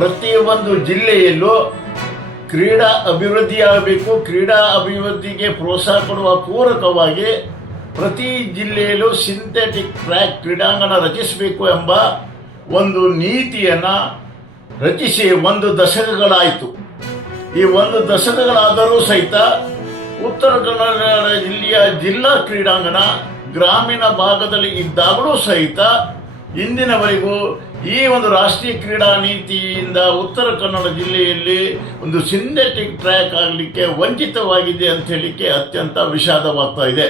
ಪ್ರತಿಯೊಂದು ಜಿಲ್ಲೆಯಲ್ಲೂ ಕ್ರೀಡಾ ಅಭಿವೃದ್ಧಿಯಾಗಬೇಕು. ಕ್ರೀಡಾ ಅಭಿವೃದ್ಧಿಗೆ ಪ್ರೋತ್ಸಾಹ ಕೊಡುವ ಪೂರಕವಾಗಿ ಪ್ರತಿ ಜಿಲ್ಲೆಯಲ್ಲೂ ಸಿಂಥೆಟಿಕ್ ಟ್ರ್ಯಾಕ್ ಕ್ರೀಡಾಂಗಣ ರಚಿಸಬೇಕು ಎಂಬ ಒಂದು ನೀತಿಯನ್ನು ರಚಿಸಿ 1 ದಶಕಗಳಾಯಿತು. ಈ 1 ದಶಕಗಳಾದರೂ ಸಹಿತ ಉತ್ತರ ಕನ್ನಡ ಜಿಲ್ಲೆಯ ಜಿಲ್ಲಾ ಕ್ರೀಡಾಂಗಣ ಗ್ರಾಮೀಣ ಭಾಗದಲ್ಲಿ ಇದ್ದಾಗಲೂ ಸಹಿತ ಇಂದಿನವರೆಗೂ ಈ ಒಂದು ರಾಷ್ಟ್ರೀಯ ಕ್ರೀಡಾ ನೀತಿಯಿಂದ ಉತ್ತರ ಕನ್ನಡ ಜಿಲ್ಲೆಯಲ್ಲಿ ಒಂದು ಸಿಂಥೆಟಿಕ್ ಟ್ರ್ಯಾಕ್ ಆಗಲಿಕ್ಕೆ ವಂಚಿತವಾಗಿದೆ ಅಂತ ಹೇಳಲಿಕ್ಕೆ ಅತ್ಯಂತ ವಿಷಾದವಾಗ್ತಾ ಇದೆ.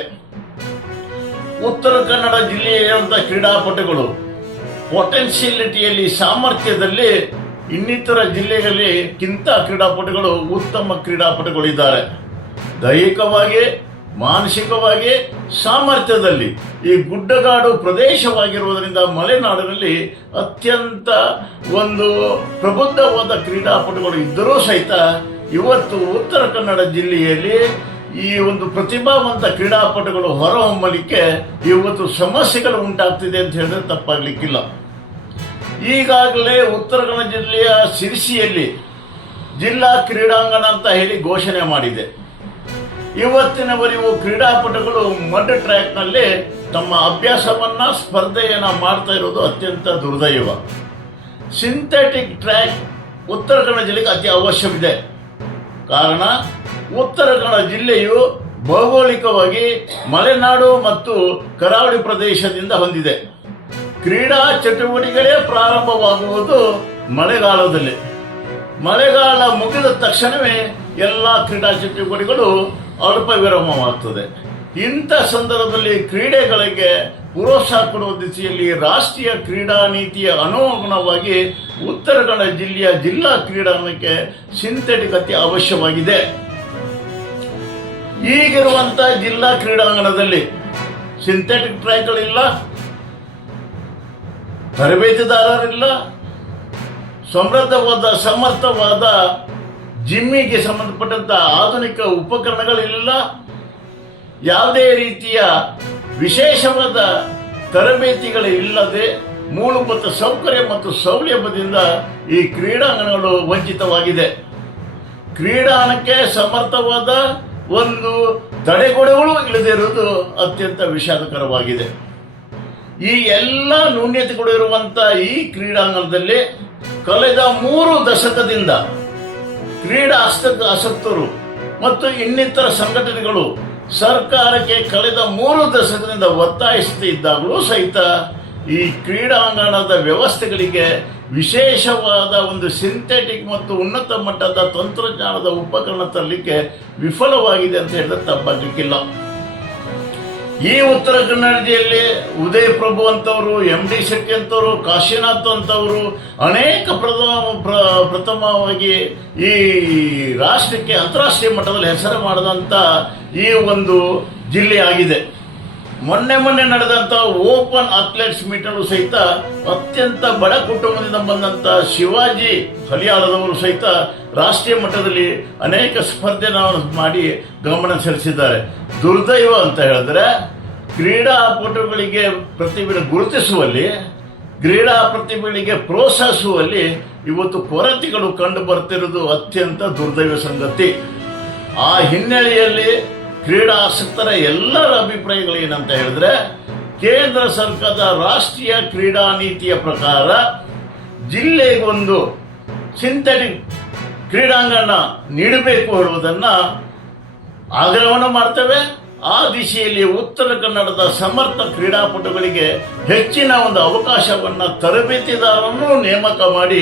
ಉತ್ತರ ಕನ್ನಡ ಜಿಲ್ಲೆಯಲ್ಲಿರುವಂಥ ಕ್ರೀಡಾಪಟುಗಳು ಪೊಟೆನ್ಷಿಯಲಿಟಿಯಲ್ಲಿ, ಸಾಮರ್ಥ್ಯದಲ್ಲಿ ಇನ್ನಿತರ ಜಿಲ್ಲೆಗಳಿಗಿಂತ ಕ್ರೀಡಾಪಟುಗಳು ಉತ್ತಮ ಕ್ರೀಡಾಪಟುಗಳಿದ್ದಾರೆ. ದೈಹಿಕವಾಗಿ, ಮಾನಸಿಕವಾಗಿ, ಸಾಮರ್ಥ್ಯದಲ್ಲಿ ಈ ಗುಡ್ಡಗಾಡು ಪ್ರದೇಶವಾಗಿರುವುದರಿಂದ ಮಲೆನಾಡಿನಲ್ಲಿ ಅತ್ಯಂತ ಒಂದು ಪ್ರಬುದ್ಧವಾದ ಕ್ರೀಡಾಪಟುಗಳು ಇದ್ದರೂ ಸಹಿತ ಇವತ್ತು ಉತ್ತರ ಕನ್ನಡ ಜಿಲ್ಲೆಯಲ್ಲಿ ಈ ಒಂದು ಪ್ರತಿಭಾವಂತ ಕ್ರೀಡಾಪಟುಗಳು ಹೊರಹೊಮ್ಮಲಿಕ್ಕೆ ಇವತ್ತು ಸಮಸ್ಯೆಗಳು ಉಂಟಾಗ್ತಿದೆ ಅಂತ ಹೇಳಿದ್ರೆ ತಪ್ಪಾಗಲಿಕ್ಕಿಲ್ಲ. ಈಗಾಗಲೇ ಉತ್ತರ ಕನ್ನಡ ಜಿಲ್ಲೆಯ ಸಿರಿಸಿಯಲ್ಲಿ ಜಿಲ್ಲಾ ಕ್ರೀಡಾಂಗಣ ಅಂತ ಹೇಳಿ ಘೋಷಣೆ ಮಾಡಿದೆ. ಇವತ್ತಿನವರೆಗೂ ಕ್ರೀಡಾಪಟುಗಳು ಮಡ್ ಟ್ರ್ಯಾಕ್ನಲ್ಲಿ ತಮ್ಮ ಅಭ್ಯಾಸವನ್ನು, ಸ್ಪರ್ಧೆಯನ್ನು ಮಾಡ್ತಾ ಇರೋದು ಅತ್ಯಂತ ದುರ್ದೈವ. ಸಿಂಥೆಟಿಕ್ ಟ್ರ್ಯಾಕ್ ಉತ್ತರ ಕನ್ನಡ ಜಿಲ್ಲೆಗೆ ಅತಿ ಅವಶ್ಯವಿದೆ. ಕಾರಣ, ಉತ್ತರ ಕನ್ನಡ ಜಿಲ್ಲೆಯು ಭೌಗೋಳಿಕವಾಗಿ ಮಲೆನಾಡು ಮತ್ತು ಕರಾವಳಿ ಪ್ರದೇಶದಿಂದ ಹೊಂದಿದೆ. ಕ್ರೀಡಾ ಚಟುವಟಿಕೆಗಳೇ ಪ್ರಾರಂಭವಾಗುವುದು ಮಳೆಗಾಲದಲ್ಲಿ. ಮಳೆಗಾಲ ಮುಗಿದ ತಕ್ಷಣವೇ ಎಲ್ಲ ಕ್ರೀಡಾ ಚಟುವಟಿಕೆಗಳು ಅಲ್ಪ ವಿರಾಮವಾಗ್ತದೆ. ಇಂಥ ಸಂದರ್ಭದಲ್ಲಿ ಕ್ರೀಡೆಗಳಿಗೆ ಪ್ರೋತ್ಸಾಹ ಕೊಡುವ ದಿಸೆಯಲ್ಲಿ ರಾಷ್ಟ್ರೀಯ ಕ್ರೀಡಾ ನೀತಿಯ ಅನುಗುಣವಾಗಿ ಉತ್ತರ ಕನ್ನಡ ಜಿಲ್ಲೆಯ ಜಿಲ್ಲಾ ಕ್ರೀಡಾಂಗಣಕ್ಕೆ ಸಿಂಥೆಟಿಕ್ ಅತಿ ಅವಶ್ಯವಾಗಿದೆ. ಈಗಿರುವಂಥ ಜಿಲ್ಲಾ ಕ್ರೀಡಾಂಗಣದಲ್ಲಿ ಸಿಂಥೆಟಿಕ್ ಟ್ರ್ಯಾಕ್ಗಳಿಲ್ಲ, ತರಬೇತಿದಾರರಿಲ್ಲ, ಸಮರ್ಥವಾದ ಜಿಮ್ಮಿಗೆ ಸಂಬಂಧಪಟ್ಟಂಥ ಆಧುನಿಕ ಉಪಕರಣಗಳಿಲ್ಲ, ಯಾವುದೇ ರೀತಿಯ ವಿಶೇಷವಾದ ತರಬೇತಿಗಳಿಲ್ಲದೆ ಮೂಲಭೂತ ಸೌಕರ್ಯ ಮತ್ತು ಸೌಲಭ್ಯದಿಂದ ಈ ಕ್ರೀಡಾಂಗಣಗಳು ವಂಚಿತವಾಗಿದೆ. ಕ್ರೀಡಾಂಗಣಕ್ಕೆ ಸಮರ್ಥವಾದ ಒಂದು ತಡೆಗೋಡೆಗಳು ಇಲ್ಲದಿರುವುದು ಅತ್ಯಂತ ವಿಷಾದಕರವಾಗಿದೆ. ಈ ಎಲ್ಲ ನ್ಯೂನ್ಯತೆಗಳು ಇರುವಂಥ ಈ ಕ್ರೀಡಾಂಗಣದಲ್ಲಿ ಕಳೆದ 3 ದಶಕದಿಂದ ಕ್ರೀಡಾ ಆಸಕ್ತರು ಮತ್ತು ಇನ್ನಿತರ ಸಂಘಟನೆಗಳು ಸರ್ಕಾರಕ್ಕೆ ಕಳೆದ 3 ದಶಕದಿಂದ ಒತ್ತಾಯಿಸುತ್ತಿದ್ದಾಗಲೂ ಸಹಿತ ಈ ಕ್ರೀಡಾಂಗಣದ ವ್ಯವಸ್ಥೆಗಳಿಗೆ ವಿಶೇಷವಾದ ಒಂದು ಸಿಂಥೆಟಿಕ್ ಮತ್ತು ಉನ್ನತ ಮಟ್ಟದ ತಂತ್ರಜ್ಞಾನದ ಉಪಕರಣ ತರಲಿಕ್ಕೆ ವಿಫಲವಾಗಿದೆ ಅಂತ ಹೇಳಿದ್ರೆ ತಪ್ಪಾಗಲಿಕ್ಕಿಲ್ಲ. ಈ ಉತ್ತರ ಕನ್ನಡ ಜಿಲ್ಲೆಯಲ್ಲಿ ಉದಯ್ ಪ್ರಭು ಅಂತವರು, MD ಶೆಟ್ಟಿ ಅಂತವರು, ಕಾಶಿನಾಥ್ ಅಂತವರು ಅನೇಕ ಪ್ರಥಮವಾಗಿ ಈ ರಾಷ್ಟ್ರಕ್ಕೆ ಅಂತಾರಾಷ್ಟ್ರೀಯ ಮಟ್ಟದಲ್ಲಿ ಹೆಸರು ಮಾಡಿದಂಥ ಈ ಒಂದು ಜಿಲ್ಲೆಯಾಗಿದೆ. ಮೊನ್ನೆ ನಡೆದಂಥ ಓಪನ್ ಅಥ್ಲೆಟ್ಸ್ ಮೀಟಲ್ಲೂ ಸಹಿತ ಅತ್ಯಂತ ಬಡ ಕುಟುಂಬದಿಂದ ಬಂದಂಥ ಶಿವಾಜಿ ಹಲಿಯಾಳದವರು ಸಹಿತ ರಾಷ್ಟ್ರೀಯ ಮಟ್ಟದಲ್ಲಿ ಅನೇಕ ಸ್ಪರ್ಧೆಗಳನ್ನು ಮಾಡಿ ಗಮನ ಸೆಳೆಸಿದ್ದಾರೆ. ದುರ್ದೈವ ಅಂತ ಹೇಳಿದ್ರೆ ಕ್ರೀಡಾಪಟುಗಳಿಗೆ ಪ್ರತಿಭೆ ಗುರುತಿಸುವಲ್ಲಿ, ಕ್ರೀಡಾ ಪ್ರತಿಭೆಗಳಿಗೆ ಪ್ರೋತ್ಸಾಹಿಸುವಲ್ಲಿ ಇವತ್ತು ಕೊರತೆಗಳು ಕಂಡು ಬರ್ತಿರೋದು ಅತ್ಯಂತ ದುರ್ದೈವ ಸಂಗತಿ. ಆ ಹಿನ್ನೆಲೆಯಲ್ಲಿ ಕ್ರೀಡಾ ಆಸಕ್ತರ ಎಲ್ಲರ ಅಭಿಪ್ರಾಯಗಳೇನಂತ ಹೇಳಿದ್ರೆ, ಕೇಂದ್ರ ಸರ್ಕಾರದ ರಾಷ್ಟ್ರೀಯ ಕ್ರೀಡಾ ನೀತಿಯ ಪ್ರಕಾರ ಜಿಲ್ಲೆಗೊಂದು ಸಿಂಥೆಟಿಕ್ ಕ್ರೀಡಾಂಗಣ ನೀಡಬೇಕು ಹೇಳುವುದನ್ನು ಆಗ್ರಹವನ್ನು ಮಾಡ್ತೇವೆ. ಆ ದಿಶೆಯಲ್ಲಿ ಉತ್ತರ ಕನ್ನಡದ ಸಮರ್ಥ ಕ್ರೀಡಾಪಟುಗಳಿಗೆ ಹೆಚ್ಚಿನ ಒಂದು ಅವಕಾಶವನ್ನು, ತರಬೇತಿದಾರರನ್ನು ನೇಮಕ ಮಾಡಿ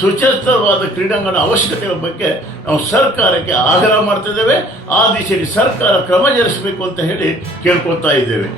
ಸುಸಜ್ಜಿತವಾದ ಕ್ರೀಡಾಂಗಣ ಅವಶ್ಯಕತೆಗಳ ಬಗ್ಗೆ ನಾವು ಸರ್ಕಾರಕ್ಕೆ ಆಗ್ರಹ ಮಾಡ್ತಿದ್ದೇವೆ. ಆ ದಿಶೆಯಲ್ಲಿ ಸರ್ಕಾರ ಕ್ರಮ ಜರುಗಿಸಬೇಕು ಅಂತ ಹೇಳಿ ಕೇಳ್ಕೊಳ್ತಾ ಇದ್ದೇವೆ.